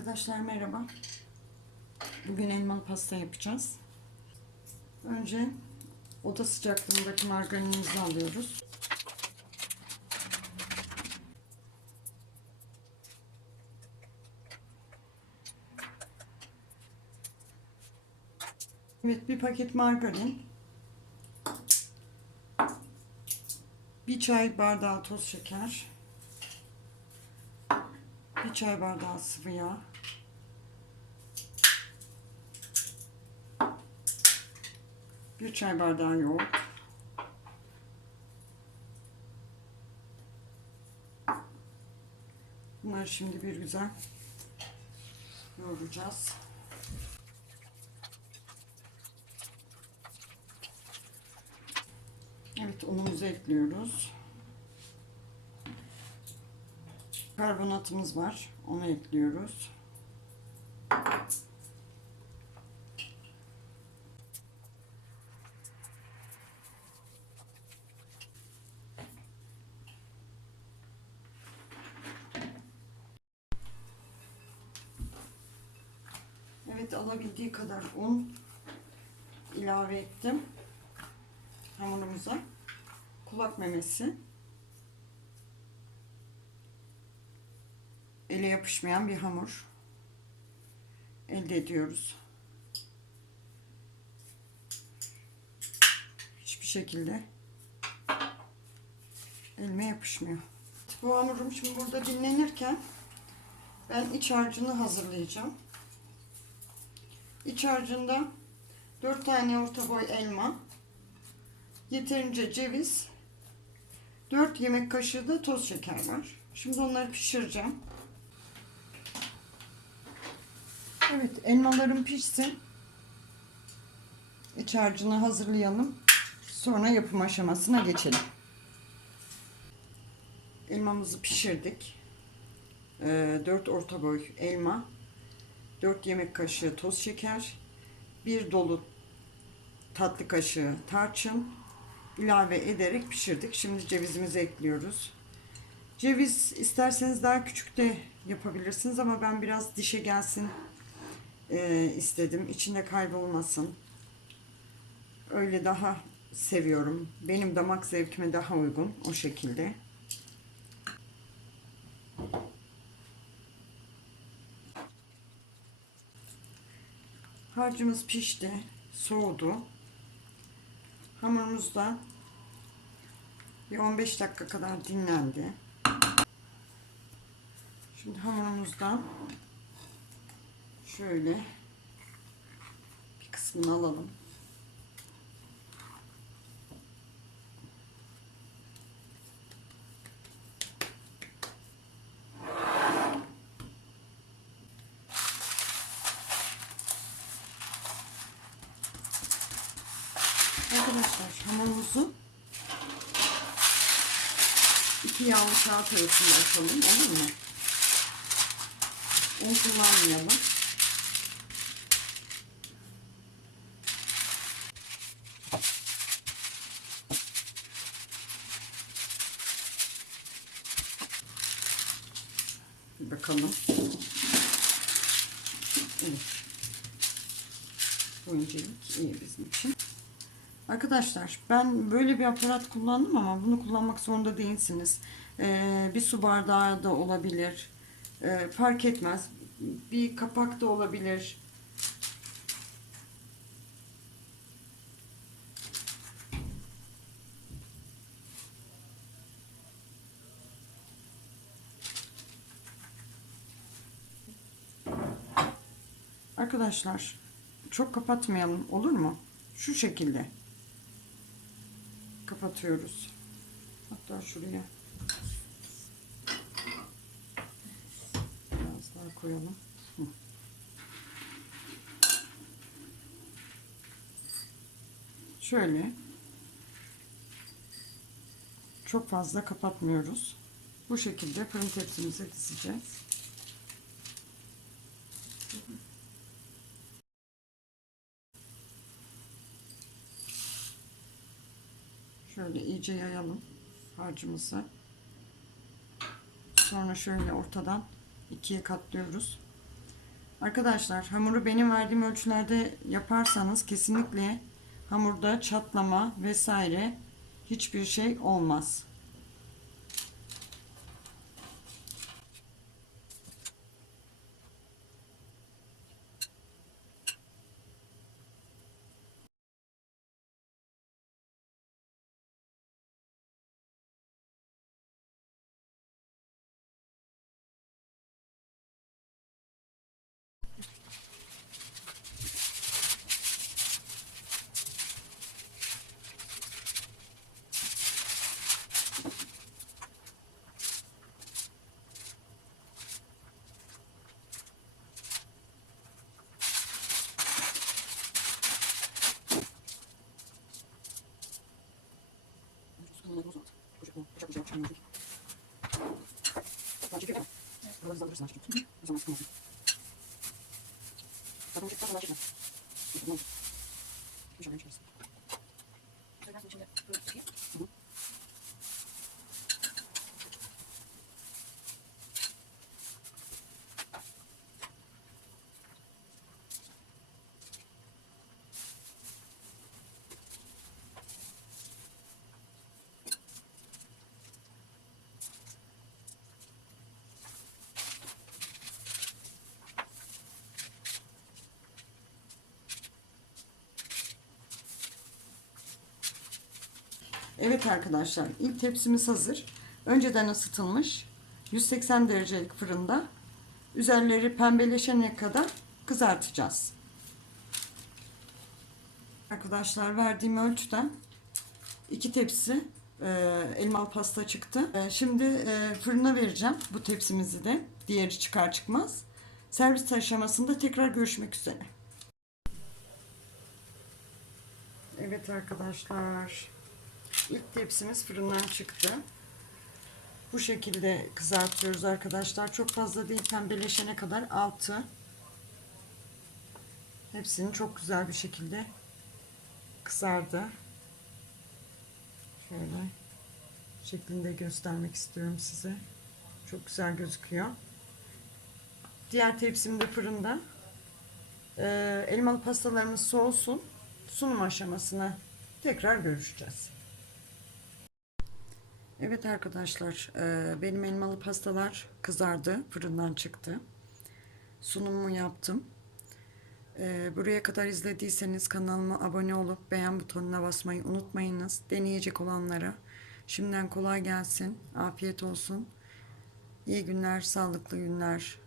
Arkadaşlar merhaba. Bugün elmalı pasta yapacağız. Önce oda sıcaklığındaki margarinimizi alıyoruz. Evet bir paket margarin. Bir çay bardağı toz şeker. Bir çay bardağı sıvı yağ. Bir çay bardağı yoğurt. Bunları şimdi bir güzel yoğuracağız. Evet unumuzu ekliyoruz. Karbonatımız var. Onu ekliyoruz. Evet alabildiği kadar un ilave ettim hamurumuza. Kulak memesi. ele yapışmayan bir hamur elde ediyoruz. Hiçbir şekilde elime yapışmıyor. Bu hamurum şimdi burada dinlenirken ben iç harcını hazırlayacağım. İç harcında 4 tane orta boy elma, yeterince ceviz, 4 yemek kaşığı da toz şeker var. Şimdi onları pişireceğim. Evet elmalarım pişsin. İç harcını hazırlayalım. Sonra yapım aşamasına geçelim. Elmamızı pişirdik. Ee, 4 orta boy elma. 4 yemek kaşığı toz şeker. 1 dolu tatlı kaşığı tarçın ilave ederek pişirdik. Şimdi cevizimizi ekliyoruz. Ceviz isterseniz daha küçük de yapabilirsiniz ama ben biraz dişe gelsin e, istedim. İçinde kaybolmasın. Öyle daha seviyorum. Benim damak zevkime daha uygun o şekilde. Harcımız pişti, soğudu. Hamurumuz da bir 15 dakika kadar dinlendi. Şimdi hamurumuzdan şöyle bir kısmını alalım. Arkadaşlar hamurumuzu iki yağlı kağıt arasında açalım olur mu? Un kullanmayalım. Bakalım. Evet. Bu incelik iyi bizim için. Arkadaşlar ben böyle bir aparat kullandım ama bunu kullanmak zorunda değilsiniz. Ee, bir su bardağı da olabilir. Ee, fark etmez. Bir kapak da olabilir. Arkadaşlar çok kapatmayalım olur mu? Şu şekilde kapatıyoruz. Hatta şuraya biraz daha koyalım. Şöyle çok fazla kapatmıyoruz. Bu şekilde fırın tepsimize dizeceğiz. Şöyle iyice yayalım harcımızı. Sonra şöyle ortadan ikiye katlıyoruz. Arkadaşlar hamuru benim verdiğim ölçülerde yaparsanız kesinlikle hamurda çatlama vesaire hiçbir şey olmaz. Потом чуть-чуть положить. Еще раньше. Раз начали. Угу. Evet arkadaşlar ilk tepsimiz hazır. Önceden ısıtılmış 180 derecelik fırında üzerleri pembeleşene kadar kızartacağız. Arkadaşlar verdiğim ölçüden iki tepsi e, elmalı pasta çıktı. E, şimdi e, fırına vereceğim bu tepsimizi de. Diğeri çıkar çıkmaz. Servis aşamasında tekrar görüşmek üzere. Evet arkadaşlar. İlk tepsimiz fırından çıktı. Bu şekilde kızartıyoruz arkadaşlar. Çok fazla değil pembeleşene kadar altı. Hepsini çok güzel bir şekilde kızardı. Şöyle şeklinde göstermek istiyorum size. Çok güzel gözüküyor. Diğer tepsim de fırında. Ee, elmalı pastalarımız soğusun. Sunum aşamasına tekrar görüşeceğiz. Evet arkadaşlar, e, benim elmalı pastalar kızardı, fırından çıktı. Sunumumu yaptım. E, Buraya kadar izlediyseniz kanalıma abone olup beğen butonuna basmayı unutmayınız. Deneyecek olanlara şimdiden kolay gelsin, afiyet olsun. İyi günler, sağlıklı günler.